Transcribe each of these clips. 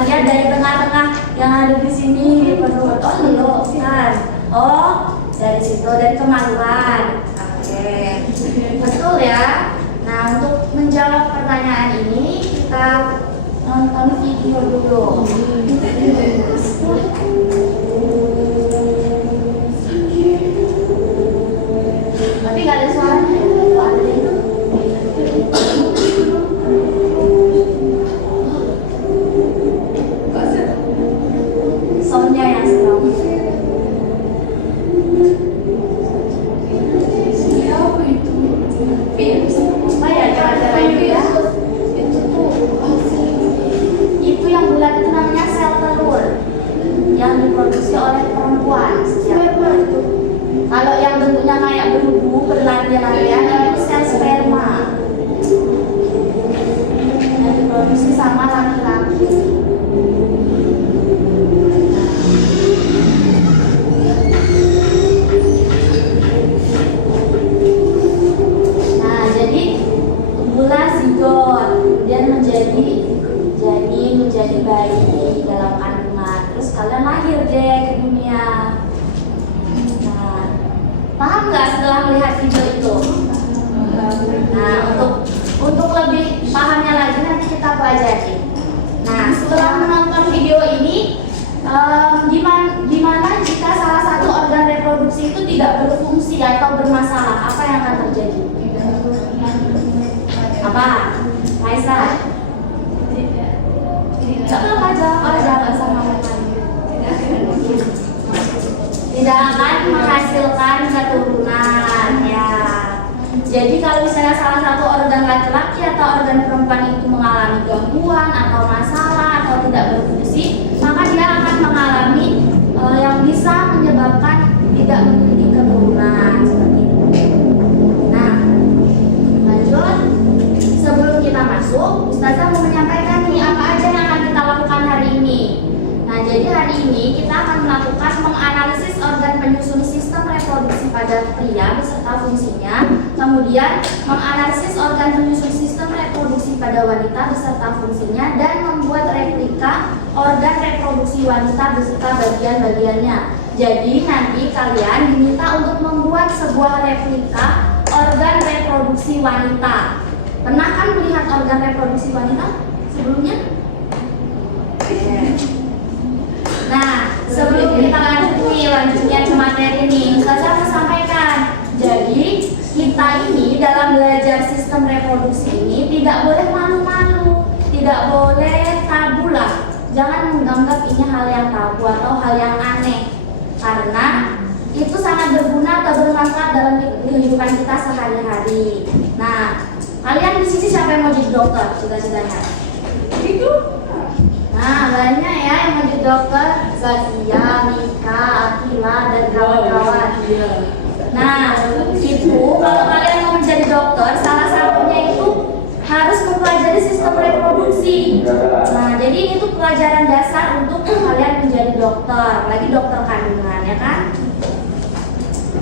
lihat dari tengah-tengah yang ada di sini penuh. Oh bukan. Oh dari situ, dari kemaluan. Oke, betul ya. Nah, untuk menjawab pertanyaan ini kita nonton video dulu. Tapi nggak ada suaranya. Ada itu. Soundnya yang strong. Virus apa ya cara-cara itu ya? Itu yang bulat itu namanya sel telur yang diproduksi oleh perempuan. Kalau yang bentuknya kayak berubu berlarian-larian itu sel sperma yang diproduksi sama laki-laki. Nah, jadi tumbuhlah zigot, kemudian menjadi janin, menjadi bayi dalam kandungan. Terus kalian lahir deh ke dunia. Nah, paham nggak setelah melihat video itu? Nah, untuk lebih pahamnya lagi nanti kita pelajari. Nah, setelah menonton video ini, gimana jika salah satu organ reproduksi itu tidak berfungsi atau bermasalah? Apa yang akan terjadi? Apa? Maisa? Coba aja, jangan sama mama. Tidak akan menghasilkan keturunan ya. Jadi kalau misalnya salah satu organ laki-laki atau organ perempuan itu mengalami gangguan atau masalah atau tidak berfungsi, maka dia akan mengalami yang bisa menyebabkan tidak memiliki keturunan seperti itu. Nah, lanjut. Sebelum kita masuk, Ustazah mau menyampaikan nih apa aja yang akan kita lakukan hari ini. Nah, jadi hari ini kita akan melakukan menganalisis organ penyusun sistem reproduksi pada pria beserta fungsinya, kemudian menganalisis organ penyusun sistem reproduksi pada wanita beserta fungsinya, dan membuat replika organ reproduksi wanita beserta bagian-bagiannya. Jadi nanti kalian diminta untuk membuat sebuah replika organ reproduksi wanita. Pernah kan melihat organ reproduksi wanita sebelumnya? Nah, sebelum kita lanjutnya ke materi ini, saya mau sampaikan. Jadi kita ini dalam belajar sistem reproduksi ini tidak boleh malu-malu, tidak boleh tabu lah. Jangan menganggap ini hal yang tabu atau hal yang aneh, karena itu sangat berguna atau bermanfaat dalam kehidupan kita sehari-hari. Nah, kalian di sini siapa yang mau jadi dokter? Cita-citanya? Itu. Nah, banyak ya yang mau jadi dokter. Zakia, Mika, Akila, dan kawan-kawan. Nah, itu kalau kalian mau menjadi dokter, salah satunya itu harus mempelajari sistem reproduksi. Nah, jadi ini tuh pelajaran dasar untuk kalian menjadi dokter, lagi dokter kandungan, ya kan?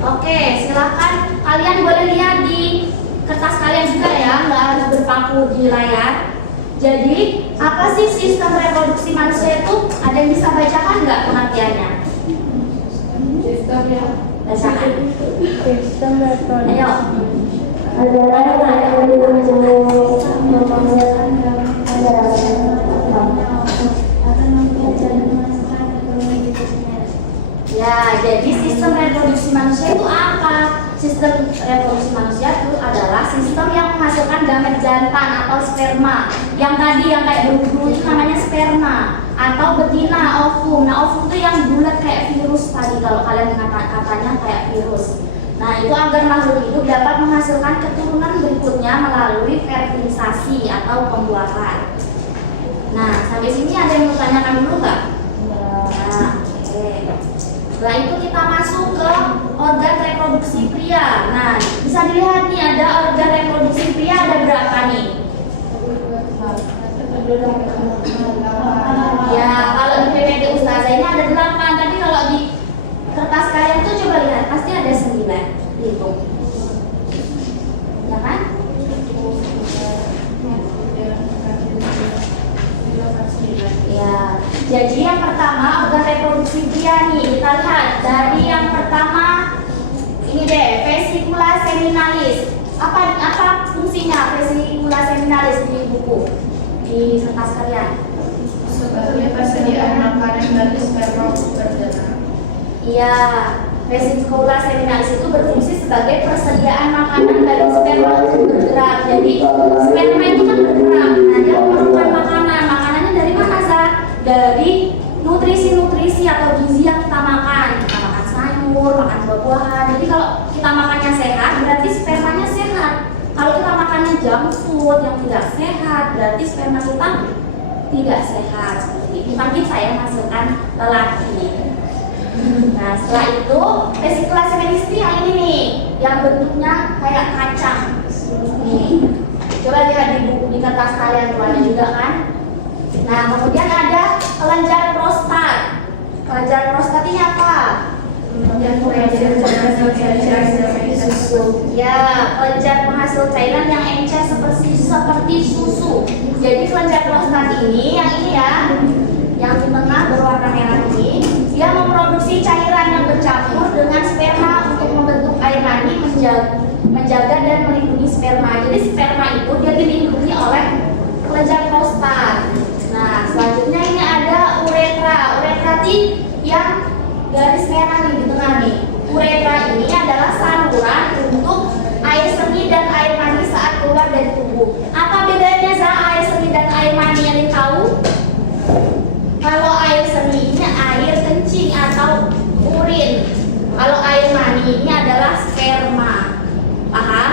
Oke, silakan kalian boleh lihat di kertas kalian juga ya, nggak harus berpaku di layar. Jadi, apa sih sistem reproduksi manusia itu? Ada yang bisa bacakan nggak pengertiannya? Sistem ya. Bacakan. Sistem reproduksi. Ayo. Ya, jadi sistem reproduksi manusia itu apa? Sistem reproduksi manusia itu adalah sistem yang menghasilkan gamet jantan atau sperma. Yang tadi yang kayak berudu itu namanya sperma, atau betina, ovum. Nah, ovum itu yang bulat kayak virus tadi, kalau kalian katanya kayak virus. Nah, itu agar makhluk hidup dapat menghasilkan keturunan berikutnya melalui fertilisasi atau pembuahan. Nah, sampai sini ada yang mau tanyakan dulu nggak? Nah, oke. Setelah itu kita masuk ke organ reproduksi pria. Nah, bisa dilihat nih ada organ reproduksi pria ada berapa nih? Ya, kalau di PPT Ustazah ini ada 8, tapi kalau di kertas kalian tuh coba lihat, pasti ada 9. Hitung. Ya kan? Ya. Jadi yang pertama organ reproduksi pria nih. Kita lihat dari yang pertama ini deh, vesicula seminalis. Apa fungsinya vesicula seminalis di buku di kertas kalian? Sebagai persediaan makanan bagi sperma berdarah. Iya, vesicula seminalis itu berfungsi sebagai persediaan makanan bagi sperma untuk bergerak. Jadi sperma itu kan bergerak, nah dia memerlukan makanan. Makanannya dari mana, Za? Dari nutrisi-nutrisi atau gizi yang kita makan. Kita makan sayur, makan buah-buahan. Jadi kalau kita makannya sehat, berarti spermanya sehat. Kalau kita makannya junk food yang tidak sehat, berarti sperma kita tidak sehat. Seperti itu. Bukan kita yang menghasilkan lelaki. Nah, setelah itu vesicula seminalis yang ini nih, yang bentuknya kayak kacang. Nih, coba lihat di buku di kertas kalian tuh ada juga kan. Nah, kemudian ada kelenjar prostat. Kelenjar prostat ini apa? Ya, kelenjar penghasil cairan yang encer seperti susu. Jadi kelenjar prostat ini, yang ini ya, yang di tengah berwarna merah ini, dia memproduksi cairan yang bercampur dengan sperma untuk membentuk air mani, menjaga dan melindungi sperma. Jadi sperma itu dia dilindungi oleh kelenjar prostat. Nah, selanjutnya ini ada uretra. Uretra yang garis merah nih di tengah nih. Uretra ini adalah saluran untuk air seni dan air mani saat keluar dari tubuh. Apa bedanya air seni dan air mani yang tahu? Kalau air seni ini air kencing atau urin. Kalau air mani ini adalah sperma. Paham?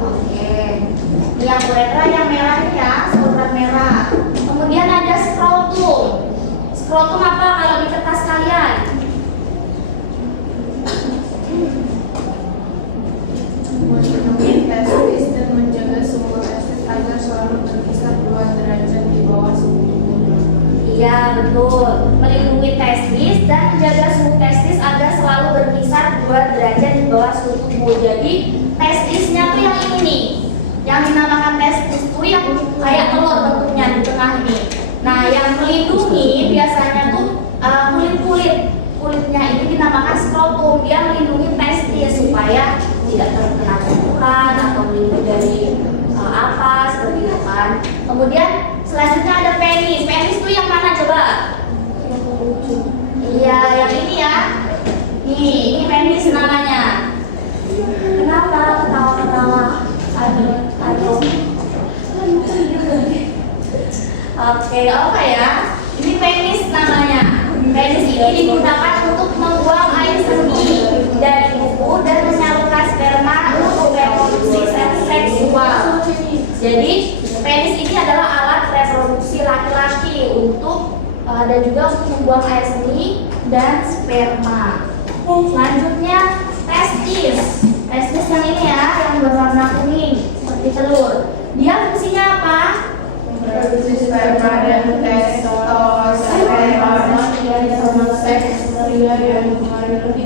Oke. Ini yang uretra yang merah ini ya, saluran merah. Kemudian ada skrotum. Skrotum apa kalau di kertas kalian? Melindungi testis dan menjaga suhu testis agar selalu berkisar 2 derajat di bawah suhu tubuh. Iya, betul. Melindungi testis dan menjaga suhu testis agar selalu berkisar 2 derajat di bawah suhu tubuh. Jadi testisnya tuh yang ini nih. Yang dinamakan testis itu yang kayak telur bentuknya di tengah ini. Nah, yang melindungi biasanya tuh kulitnya ini dinamakan skrotum. Dia melindungi testis supaya tidak terkena kotoran atau melindungi dari apa seperti itu kan. Kemudian selanjutnya ada penis. Penis itu yang mana coba? Iya, yang ini ya. Nih, ini penis namanya. Kenapa ketawa-ketawa? Aduh. Oke, apa ya? Ini penis namanya. Penis ini digunakan untuk membuang air seni dari tubuh dan menyalurkan sperma untuk reproduksi seksual. Jadi penis ini adalah alat reproduksi laki-laki untuk dan juga untuk membuang air seni dan sperma. Selanjutnya testis. Testis yang ini ya, yang berwarna kuning seperti telur. Dia fungsinya apa? Produksi sperma dan testosteron seks pria yang mengandung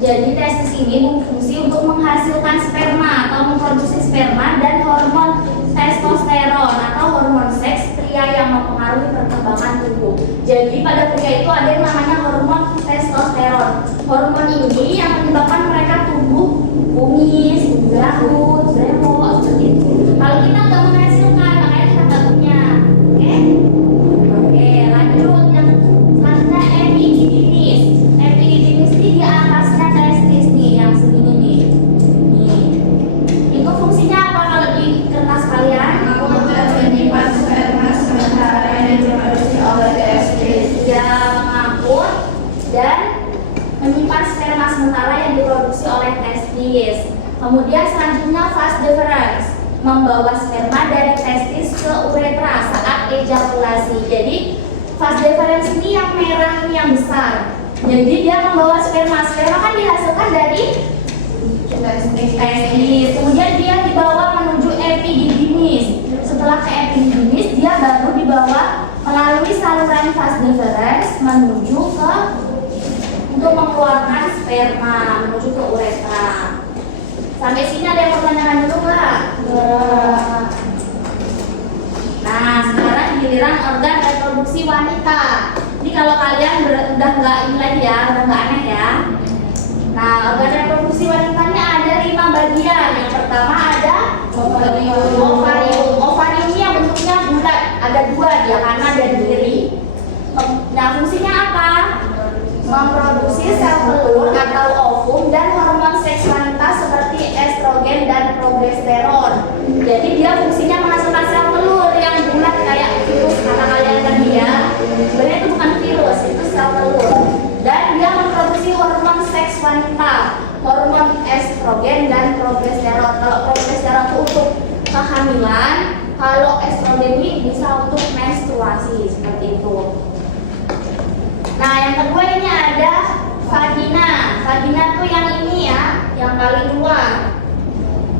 Jadi testis ini berfungsi untuk menghasilkan sperma atau memproduksi sperma dan hormon testosteron atau hormon seks pria yang mempengaruhi perkembangan tubuh. Jadi pada pria itu ada yang namanya hormon testosteron. Hormon ini yang menyebabkan mereka tumbuh kumis, rambut, brewok seperti itu. Kalau kita nggak menghasilkan, makanya kita nggak punya. Oke, lanjut yang selanjutnya epididymis. Epididymis ini di atasnya testis nih, yang segini nih. Nih, itu fungsinya apa kalau di kertas kalian? menyimpan sperma sementara yang diproduksi oleh testis. Dia mengangkut dan menyimpan sperma sementara yang diproduksi oleh testis. Kemudian selanjutnya vas deferens, membawa sperma dari testis ke uretra saat ejakulasi. Jadi vas deferens ini yang merah ini yang besar. Jadi dia membawa sperma. Sperma kan dihasilkan dari testis. Kemudian dia dibawa menuju epididymis. Setelah ke epididymis dia baru dibawa melalui saluran vas deferens menuju ke untuk mengeluarkan sperma menuju ke uretra. Sampai sini ada yang mau tanyakan dulu nggak? Nah, sekarang giliran organ reproduksi reproduksi wanita. Ini kalau kalian udah nggak ini lagi ya, udah nggak aneh ya. Nah, organ reproduksi wanitanya ada 5 bagian. Yang pertama ada ovarium. Ovarium ini yang bentuknya bulat, ada 2 dia, kanan dan kiri. Nah, fungsinya apa? Memproduksi sel telur atau ovum dan hormon seks wanita seperti estrogen dan progesteron. Jadi dia fungsinya menghasilkan sel telur yang bulat kayak virus, kata kalian kan dia. Sebenarnya itu bukan virus, itu sel telur. Dan dia memproduksi hormon seks wanita, hormon estrogen dan progesteron. Kalau progesteron itu untuk kehamilan, kalau estrogen ini bisa untuk menstruasi, seperti itu. Nah, yang kedua ini ada vagina. Vagina tuh yang ini ya, yang paling luar.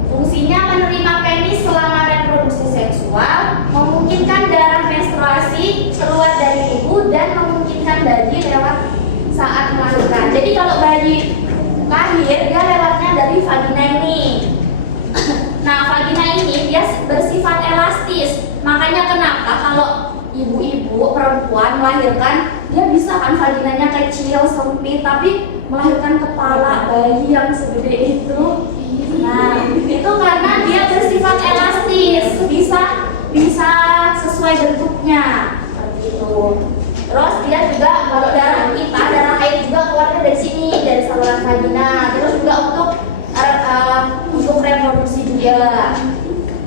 Fungsinya menerima penis selama reproduksi seksual, memungkinkan darah menstruasi keluar dari ibu dan memungkinkan bayi lewat saat melahirkan. Jadi kalau bayi lahir dia lewatnya dari vagina ini. Nah, vagina ini dia bersifat elastis. Makanya kenapa kalau ibu-ibu perempuan melahirkan, dia bisa kan vaginanya kecil, sempit, tapi melahirkan kepala bayi yang segede itu. Nah, itu karena dia bersifat elastis, bisa sesuai bentuknya, seperti itu. Terus dia juga kalau darah kita, darah haid juga keluarnya dari sini, dari saluran vagina. Terus juga untuk reproduksi juga.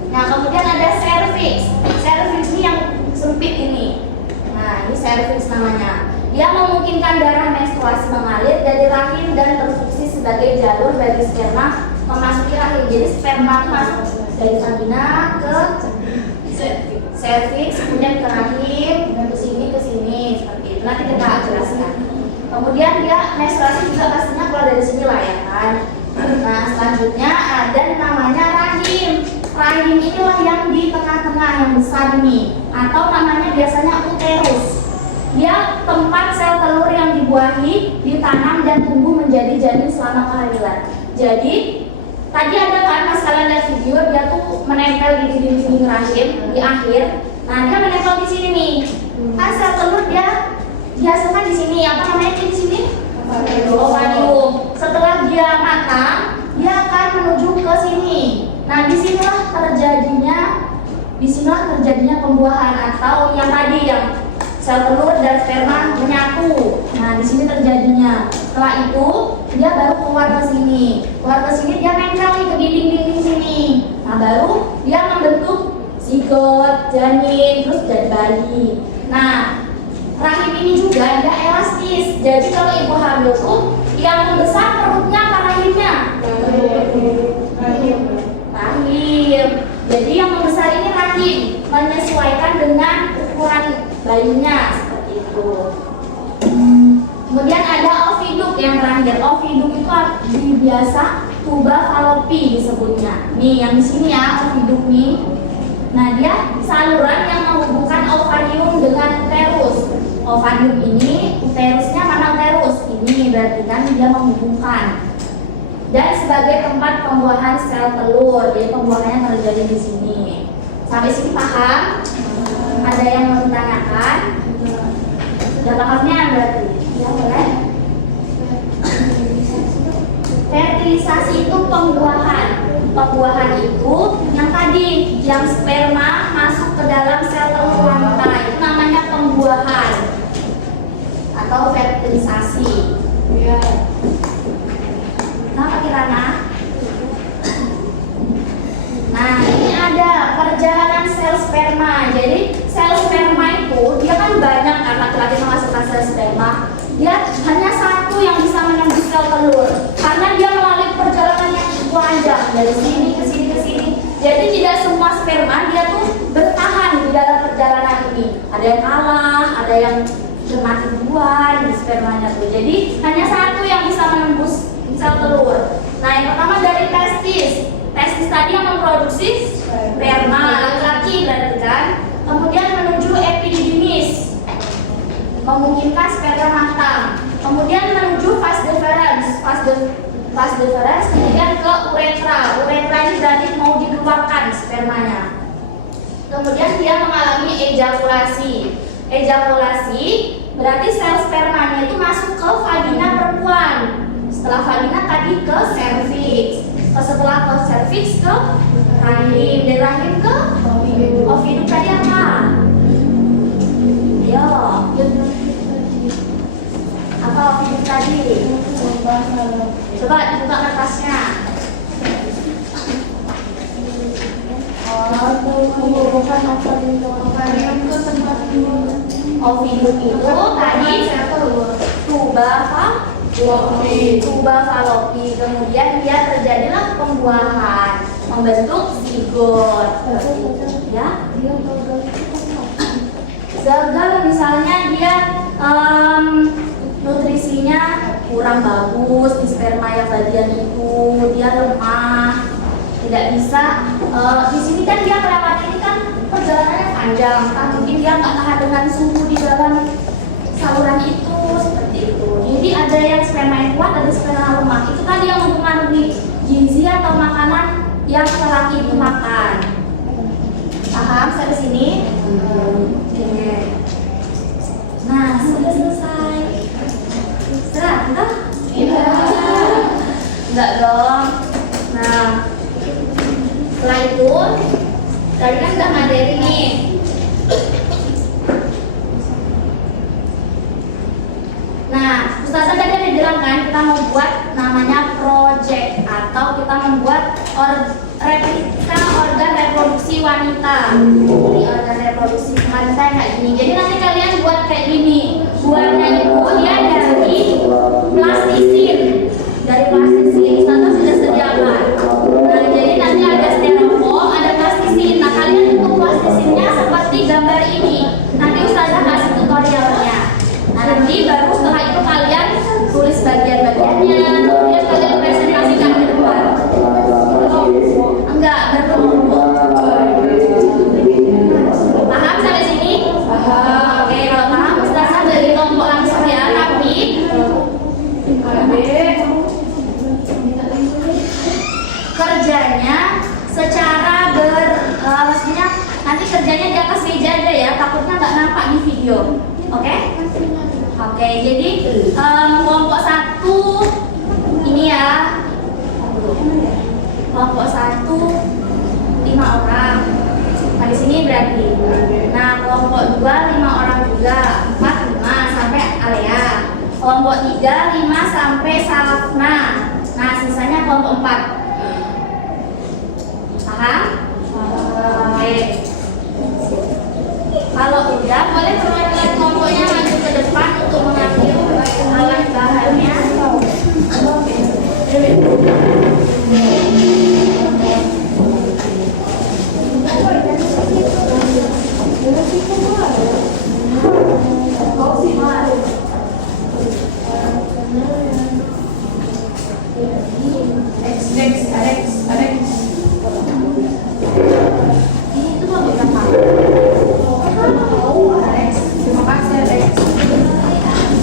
Nah, kemudian ada cervix. Cervix ini yang sempit ini. Nah, ini cervix namanya. Dia memungkinkan darah menstruasi mengalir dari rahim dan berfungsi sebagai jalur bagi sperma memasuki rahim. Jadi sperma masuk dari vagina ke cervix, kemudian ke rahim, dan ke sini seperti itu. Nanti kita jelaskan. Kemudian dia menstruasi juga pastinya keluar dari sini lah ya kan. Nah, selanjutnya ada namanya rahim. Rahim inilah yang di tengah-tengah yang besar ini, atau namanya biasanya uterus. Dia tempat sel telur yang dibuahi, ditanam dan tumbuh menjadi janin selama kehamilan. Jadi tadi ada kan pas kalian lihat video, dia tuh menempel di dinding rahim di akhir. Nah, dia menempel di sini nih. Kan sel telur dia dihasilkan di sini. Apa namanya di sini? Ovarium. Setelah dia matang, dia akan menuju ke sini. Nah, disinilah terjadinya pembuahan atau yang tadi yang sel telur dan sperma menyatu. Nah, di sini terjadinya. Setelah itu dia baru keluar ke sini. Keluar ke sini dia nempel nih ke dinding-dinding sini. Nah, baru dia membentuk zigot, janin, terus jadi bayi. Nah, rahim ini juga dia elastis. Jadi kalau ibu hamil tuh yang membesar perutnya apa rahimnya? Rahim. Jadi yang membesar ini rahim, menyesuaikan dengan ukuran bayinya seperti itu. Kemudian ada oviduk yang terakhir. Oviduk itu biasa tuba falopi disebutnya. Nih yang di sini ya oviduk nih. Nah, dia saluran yang menghubungkan ovarium dengan uterus. Ovarium ini, uterusnya mana uterus? Ini berarti kan dia menghubungkan. Dan sebagai tempat pembuahan sel telur, jadi pembuahannya terjadi di sini. Sampai sini paham? Ada yang mau ditanyakan? Sudah pahamnya berarti? Ya boleh. Fertilisasi itu pembuahan. Pembuahan itu yang tadi, yang sperma masuk ke dalam sel telur wanita, itu namanya pembuahan atau fertilisasi. Ya. Kenapa Kirana? Nah, ini ada perjalanan sel sperma. Jadi sel sperma itu dia kan banyak kan, laki-laki menghasilkan sel sperma. Dia hanya satu yang bisa menembus sel telur karena dia melalui perjalanan yang panjang dari sini ke sini ke sini. Jadi tidak semua sperma dia tuh bertahan di dalam perjalanan ini. Ada yang kalah, ada yang mati duluan di spermanya tuh. Jadi hanya satu yang bisa menembus sel telur. Nah, yang pertama dari testis. Testis tadi yang memproduksi sperma laki-laki berarti kan. Kemudian menuju epididymis, memungkinkan sperma matang. Kemudian menuju vas deferens, vas deferens, kemudian ke uretra. Uretra ini berarti mau dikeluarkan spermanya. Kemudian dia mengalami ejakulasi. Ejakulasi berarti sel spermanya itu masuk ke vagina perempuan. Setelah vagina tadi ke serviks. Setelah ke serviks ke rahim. Dari rahim ke ovidum tadi apa? Yo. Apa ovidum tadi? Coba dibuka kertasnya. Ovidum itu tadi tuba falopi, kemudian dia terjadilah pembuahan membentuk zigot, ya. Gagal misalnya dia nutrisinya kurang bagus di sperma yang bagian itu, dia lemah, tidak bisa. Di sini kan dia melewati ini kan perjalanannya panjang, kan mungkin dia nggak tahan dengan suhu di dalam saluran itu, seperti itu. Jadi ada yang sperma yang kuat, ada sperma yang lemah. Itu tadi yang mempengaruhi gizi atau makanan yang lelaki itu makan. Paham sampai sini? Oke. Nah, sudah selesai. Serah, entah? Iya. Enggak dong. Nah, setelah itu tadi kan udah materi nih. Nah, Ustazah tadi ada bilang kan kita mau buat namanya project atau kita membuat replika organ reproduksi wanita. Jadi organ reproduksi wanita kayak gini. Jadi nanti kalian buat kayak gini. Buatnya itu dia dari plastisin. Dari plastisin. Ustazah sudah sediakan. Nah, jadi nanti ada styrofoam, ada plastisin. Nah, kalian untuk plastisinnya seperti gambar ini. Nanti Ustazah kasih tutorialnya. Nah, nanti baru setelah itu kalian tulis bagian-bagiannya, kemudian kalian presentasikan ke depan. Enggak, berkelompok. Paham sampai sini? Oke, kalau paham Ustazah dari kelompok langsung ya, tapi kerjanya secara maksudnya nanti kerjanya di atas meja aja ya, takutnya nggak nampak di video. Oke? Oke, jadi kelompok 1 ini ya. Kelompok 1 5 orang. Nah, di sini berarti. Nah, kelompok 2 5 orang juga. 4 5 sampai Alea. Kelompok 3 5 sampai Safna. Nah, sisanya kelompok 4. Paham? Oke. Kalau udah, boleh perwakilan kelompoknya maju ke depan untuk mengambil alat bahannya.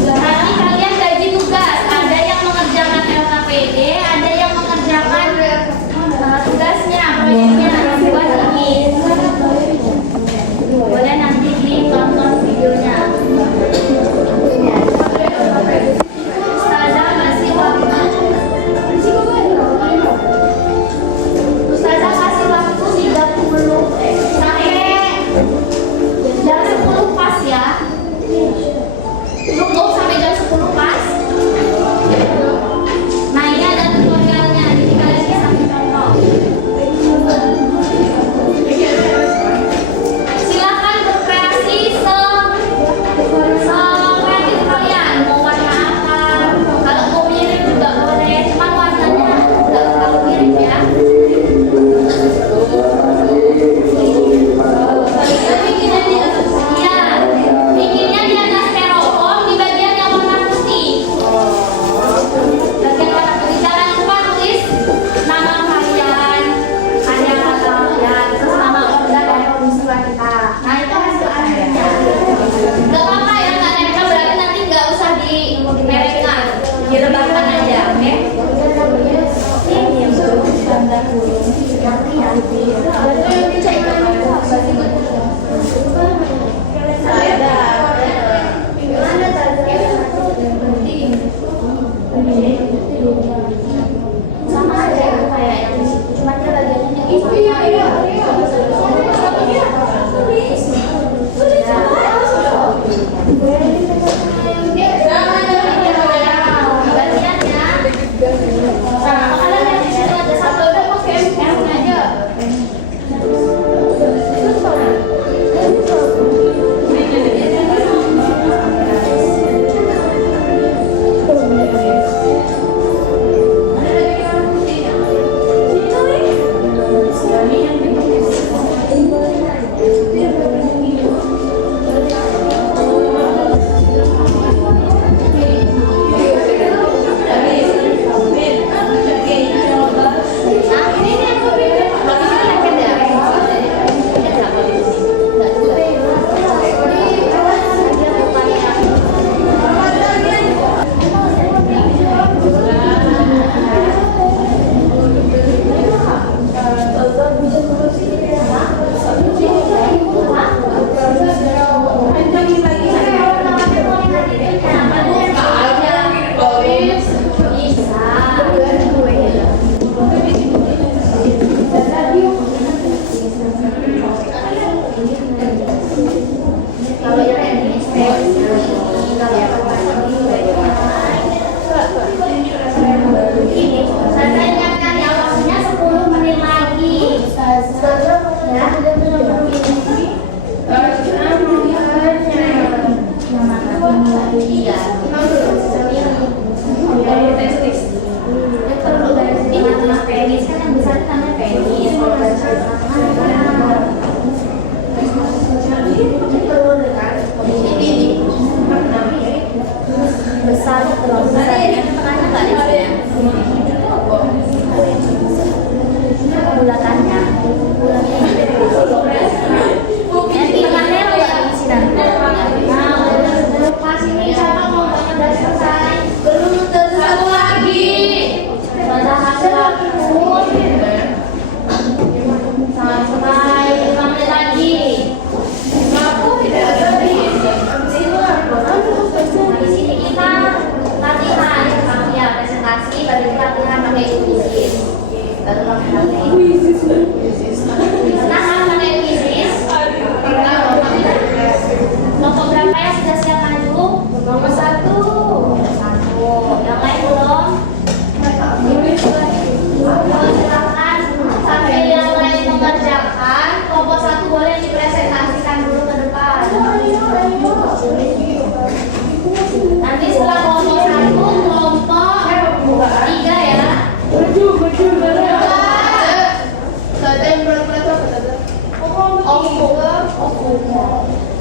Nanti kalian bagi tugas, ada yang mengerjakan LKPD, ada yang mengerjakan tugasnya, proyeknya buat ini. Boleh nanti ditonton videonya. Ustazah kasih waktu. Ustazah kasih waktu 30 sampai jam 10 pas ya. Cukup sampai jam 10 pas. Nah, ini ada tutorialnya, jadi kalian bisa mencontoh. Silakan berkreasi se-kreatif kalian. Mau warna apa? Kalau mau mirip juga boleh, cuman warnanya nggak terlalu mirip ya. Bikinnya di atas styrofoam di bagian yang warna putih. Bagian warna putih, jangan lupa tulis nama kalian, ada kata kalian, terus nama organ reproduksi wanita. Nah, itu hasil akhirnya. Gak apa-apa ya, nggak nempel berarti nanti nggak usah dimerikkan, direbahkan aja, oke? Ini yang standar dulu. Ada.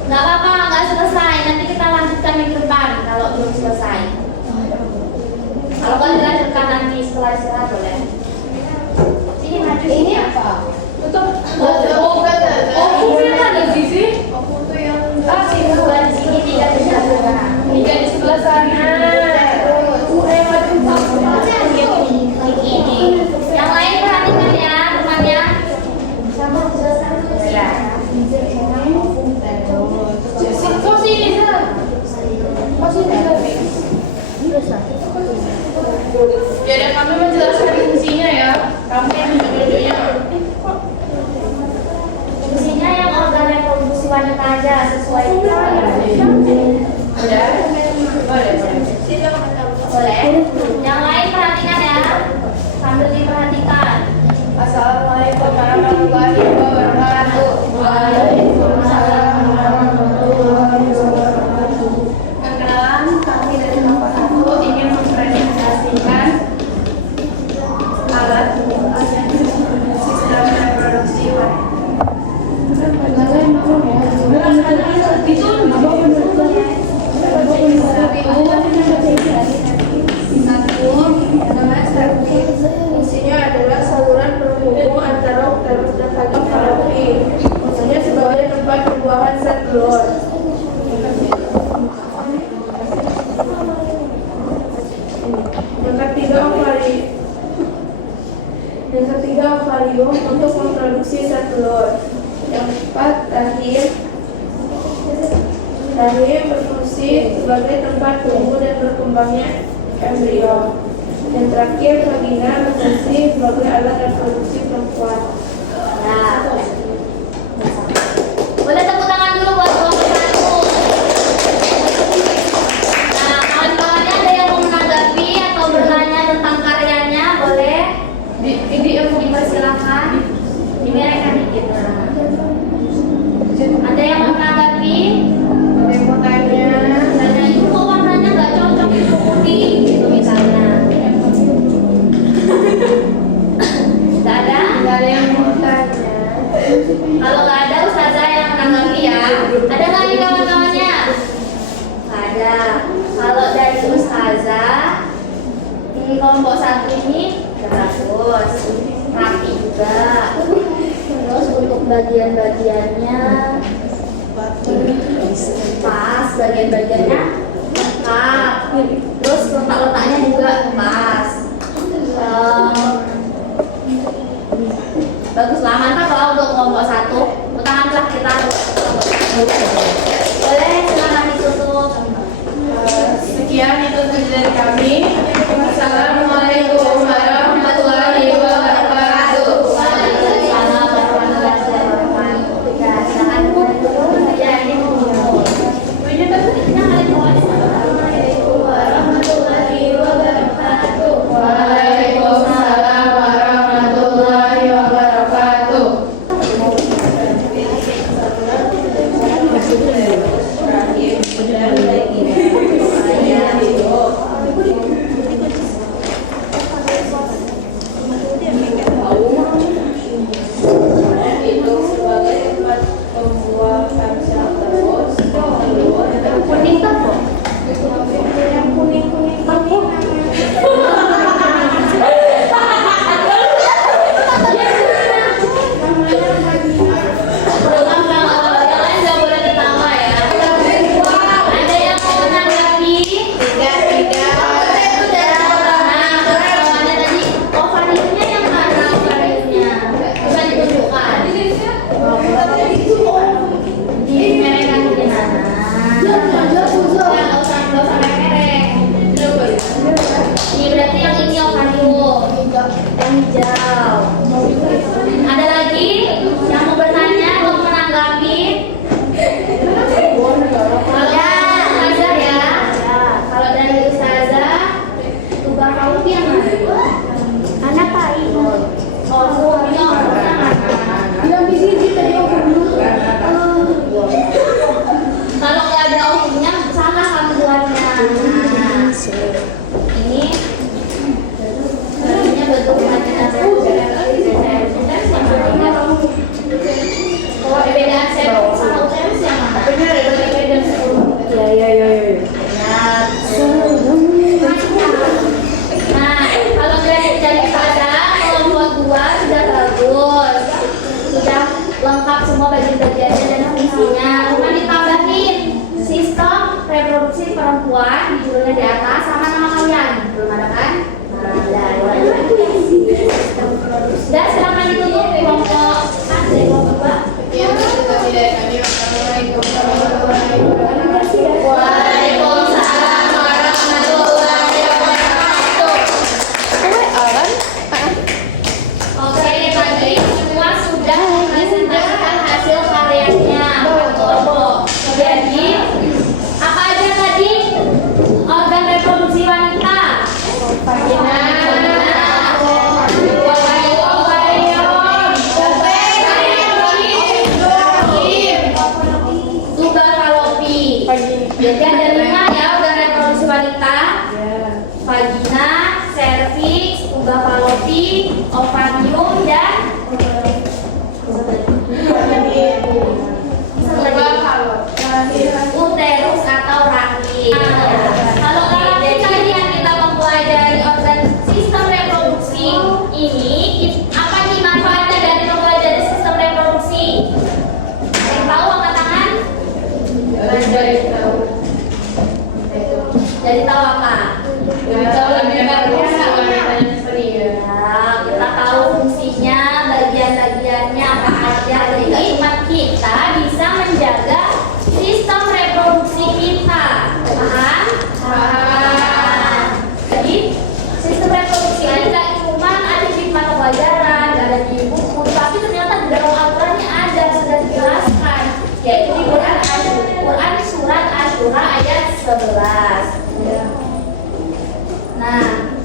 Nggak apa-apa, nggak selesai. Nanti kita lanjutkan minggu depan kalau belum selesai. Kalau nggak dilanjutkan nanti setelah istirahat boleh. Sini maju. Ini apa? Tutup. Bukan ada di sini. aku tuh yang Sini dua di sini, tiga di sana. tiga di sebelah sana. Ini. Yang lain perhatikan ya, temannya. Sama ya. Kok sini Sar? Kok sini Sar? Jadi kami menjelaskan fungsinya ya. Kamu yang tunjuk-tunjuknya. Fungsinya yang organ reproduksi wanita aja sesuai Udah? Boleh. boleh. Yang lain perhatikan ya, sambil diperhatikan. Assalamualaikum warahmatullahi wabarakatuh. Waalaikumsalam warahmatullahi wabarakatuh. Perkenalan, kami dari kelompok 1 ingin mempresentasikan alat sistem reproduksi wanita. Fungsinya adalah saluran penghubung antara uterus dan vagina fallopi. Fungsinya sebagai tempat pembuangan zat telur. Yang ketiga ovarium untuk memproduksi zat telur. Yang keempat rahim berfungsi sebagai tempat tumbuh dan berkembangnya embrio. Dan terakhir vagina berfungsi sebagai alat reproduksi perempuan. Nah, boleh tepuk tangan dulu buat kelompok 1. Nah, kawan-kawannya ada yang mau menanggapi atau bertanya tentang karyanya, boleh dipersilakan. Dimerahkan dikit. Ada yang mau menanggapi? Ada yang mau tanya? Tanya itu kok warnanya nggak cocok itu putih, gitu misalnya. Nggak ada? Nggak ada yang mau tanya. Kalau nggak ada, ustazah yang menanggapi ya. Ada nggak nih kawan-kawannya? Nggak ada. Kalau dari ustazah di kelompok 1 ini bagus, rapi juga. Terus untuk bagian-bagiannya pas, bagian-bagiannya lengkap. Terus letak-letaknya juga pas. Baguslah, mantap lah untuk kelompok 1. Tanganlah kita. Boleh, silakan ditutup. Sekian itu dari kami. Wassalamualaikum warahmatullahi wabarakatuh. Waalaikumsalam warahmatullahi wabarakatuh. Ya, silakan ditutup. Ya, ini ini tentunya kalian bawa di sana. Assalamualaikum warahmatullahi wabarakatuh. Waalaikumsalam warahmatullahi wabarakatuh. semua bagian-bagiannya dan fungsinya. Cuma ditambahin sistem reproduksi perempuan di judulnya di atas sama nama kalian. Belum ada kan? Dan silakan ditutup kelompok kelompok 2. Waalaikumsalam warahmatullahi wabarakatuh. Oke, tadi semua sudah mempresentasikan hasil karyanya kelompok. Jadi, apa aja tadi organ reproduksi wanita? Vagina, tuba falopi. Jadi ada 5 ya organ reproduksi wanita. Vagina, cervix, tuba falopi, ovarium dan uterus atau rahim. Kalau tadi yang kita mempelajari organ sistem reproduksi ini, apa nih manfaatnya dari mempelajari sistem reproduksi? Yang tahu angkat tangan? Jadi tahu apa? Kita tahu fungsinya, bagian-bagiannya apa aja. Jadi cuma kita bisa menjaga sistem reproduksi kita. Paham? Paham. Jadi sistem reproduksi ini nggak cuma ada di mata pelajaran, nggak ada di buku, tapi ternyata di dalam Al-Qurannya ada, sudah dijelaskan, yaitu di Quran surat Asy-Syura ayat 11. Nah,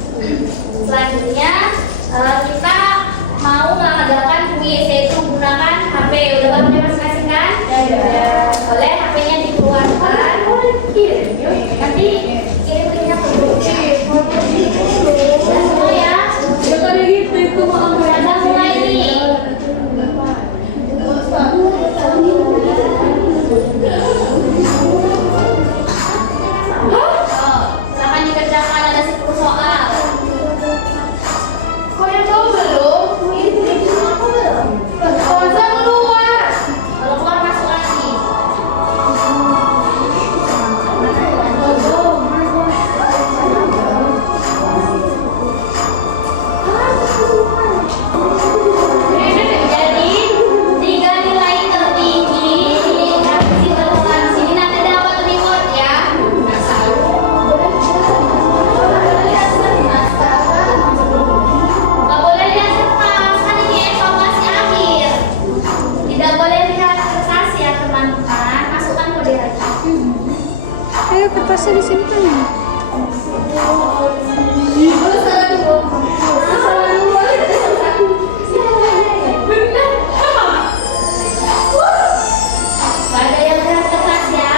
selanjutnya kita mau mengadakan kuis, yaitu gunakan HP. Udah bawa HP masing-masing kan? Ya. Boleh HP-nya dikeluarkan. Nanti kirim-kirimnya ke grup. Udah semua ya? Udah mulai nih. Silakan dikerjakan, ada 10 soal. Kalau keluar masuk lagi. Jadi 3 nilai tertinggi dikasih temukan sini, nanti dapat reward ya. Nggak boleh lihat kertas, kan ini evaluasi akhir. Tidak boleh lihat kertas ya teman-teman. Masukkan kode lagi. Ayo kertasnya disimpan. Nggak ada yang lihat kertas ya.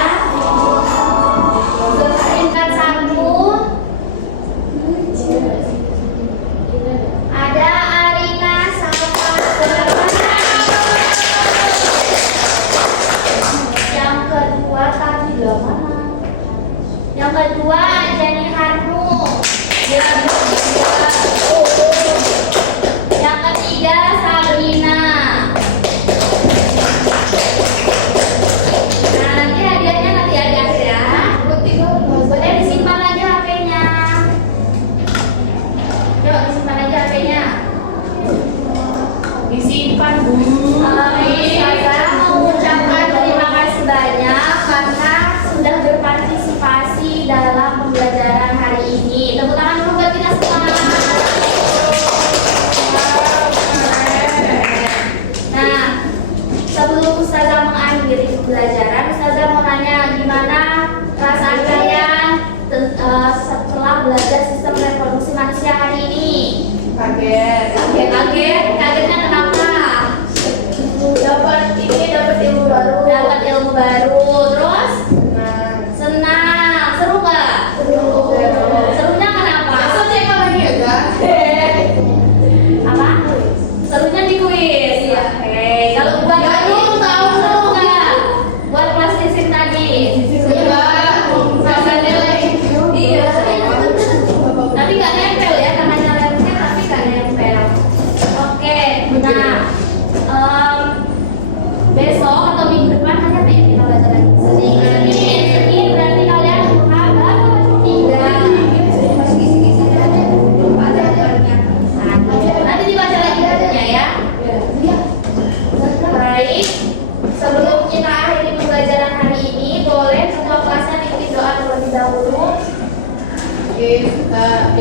Peringkat 1 ada Arina Salva. Yang kedua tadi mana? Yang kedua Jani Harnu. Yang ketiga Sabrina. Nah, nanti hadiahnya nanti ada akhir ya. Boleh disimpan aja HP-nya. Yuk disimpan aja HP-nya. Disimpan Bu. Saya mau mengucapkan terima kasih banyak karena sudah berpartisipasi dalam pembelajaran hari ini. Tepuk tangan dulu buat kita semua. Nah, sebelum Ustazah mengakhiri pembelajaran, Ustazah mau nanya gimana perasaan kalian setelah belajar sistem reproduksi manusia hari ini? Kagetnya kenapa? Dapat ilmu baru. Dapat ilmu baru, terus senang, seru nggak? Serunya kenapa? Apa? Serunya di kuis. Oke. Kalau buat tadi seru nggak? Buat kelas lisin tadi. Iya. Tapi nggak nempel ya, namanya lemnya tapi nggak nempel. Oke. Nah, besok atau minggu depan hari apa ya kita belajar lagi? Senin berarti kalian baru tidak. Nanti dibaca lagi bukunya ya. Baik. Sebelum kita akhiri pembelajaran hari ini, boleh ketua kelasnya pimpin doa terlebih dahulu. Kita